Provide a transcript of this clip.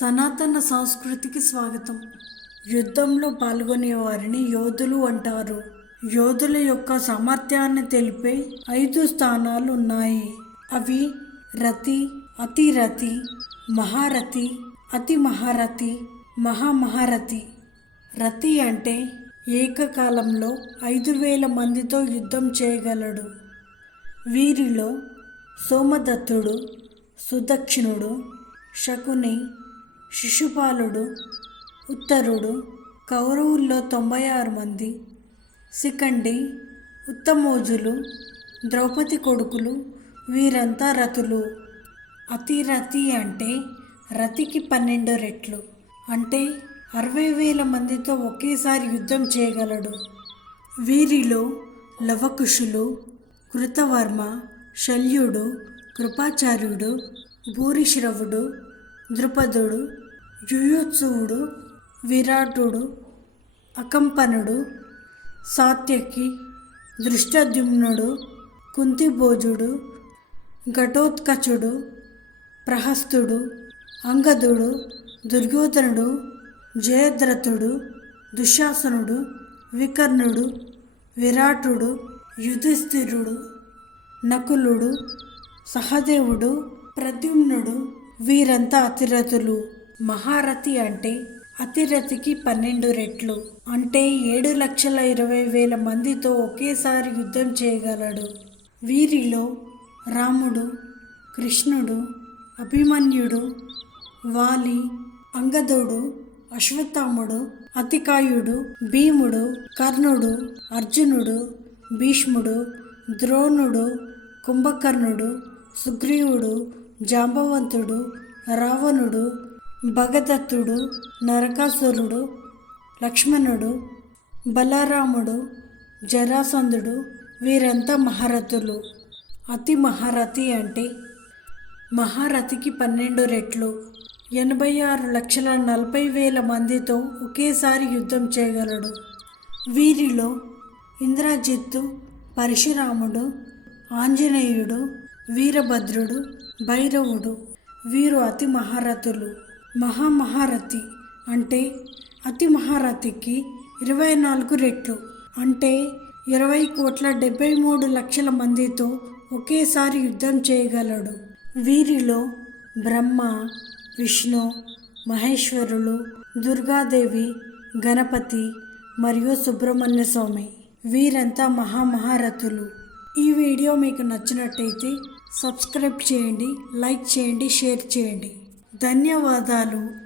సనాతన సంస్కృతికి స్వాగతం. యుద్ధంలో పాల్గొనే వారిని యోధులు అంటారు. యోధుల యొక్క సామర్థ్యాన్ని తెలిపే ఐదు స్థానాలు ఉన్నాయి అవి రతి అతిరతి మహారథి అతి మహారథి మహామహారథి రతి అంటే ఏకకాలంలో ఐదు వేల మందితో యుద్ధం చేయగలడు. వీరిలో సోమదత్తుడు సుదక్షిణుడు శకుని శిశుపాలుడు ఉత్తరుడు కౌరవుల్లో తొంభై ఆరు మంది సికండి ఉత్తమోజులు ద్రౌపది కొడుకులు వీరంతా రతులు. అతిరతి అంటే రతికి పన్నెండు రెట్లు. అంటే అరవై వేల మందితో ఒకేసారి యుద్ధం చేయగలడు. వీరిలో లవకుశులు కృతవర్మ శల్యుడు కృపాచార్యుడు భూరిశ్రవుడు ద్రుపదుడు యుయుత్సువుడు విరాటుడు అకంపనుడు సాత్యకి దృష్టద్యుమ్నుడు కుంతిభోజుడు ఘటోత్కచుడు ప్రహస్తుడు అంగదుడు దుర్యోధనుడు జయద్రథుడు దుశ్శాసనుడు వికర్ణుడు విరాటుడు యుధిష్ఠిరుడు నకులుడు సహదేవుడు ప్రద్యుమ్నుడు వీరంతా అతిరథులు. మహారథి అంటే అతిరథికి పన్నెండు రెట్లు. అంటే ఏడు లక్షల ఇరవై వేల మందితో ఒకేసారి యుద్ధం చేయగలడు. వీరిలో రాముడు కృష్ణుడు అభిమన్యుడు వాలి అంగదుడు అశ్వత్థాముడు అతికాయుడు భీముడు కర్ణుడు అర్జునుడు భీష్ముడు ద్రోణుడు కుంభకర్ణుడు సుగ్రీవుడు జాంబవంతుడు రావణుడు భగదత్తుడు నరకాసురుడు లక్ష్మణుడు బలరాముడు జరాసంధుడు వీరంతా మహారథులు. అతి మహారథి అంటే మహారథికి పన్నెండు రెట్లు. ఎనభై ఆరు లక్షల నలభై వేల మందితో ఒకేసారి యుద్ధం చేయగలడు. వీరిలో ఇంద్రజిత్తు పరశురాముడు ఆంజనేయుడు వీరభద్రుడు భైరవుడు వీరు అతి మహారథులు. మహామహారథి అంటే అతి మహారథికి ఇరవై నాలుగు రెట్లు అంటే ఇరవై కోట్ల డెబ్బై మూడు లక్షల మందితో ఒకేసారి యుద్ధం చేయగలడు. వీరిలో బ్రహ్మ విష్ణు మహేశ్వరులు దుర్గాదేవి గణపతి మరియు సుబ్రహ్మణ్య స్వామి. వీరంతా మహామహారథులు ఈ వీడియో మీకు నచ్చినట్టయితే సబ్స్క్రైబ్ చేయండి లైక్ చేయండి షేర్ చేయండి. ధన్యవాదాలు.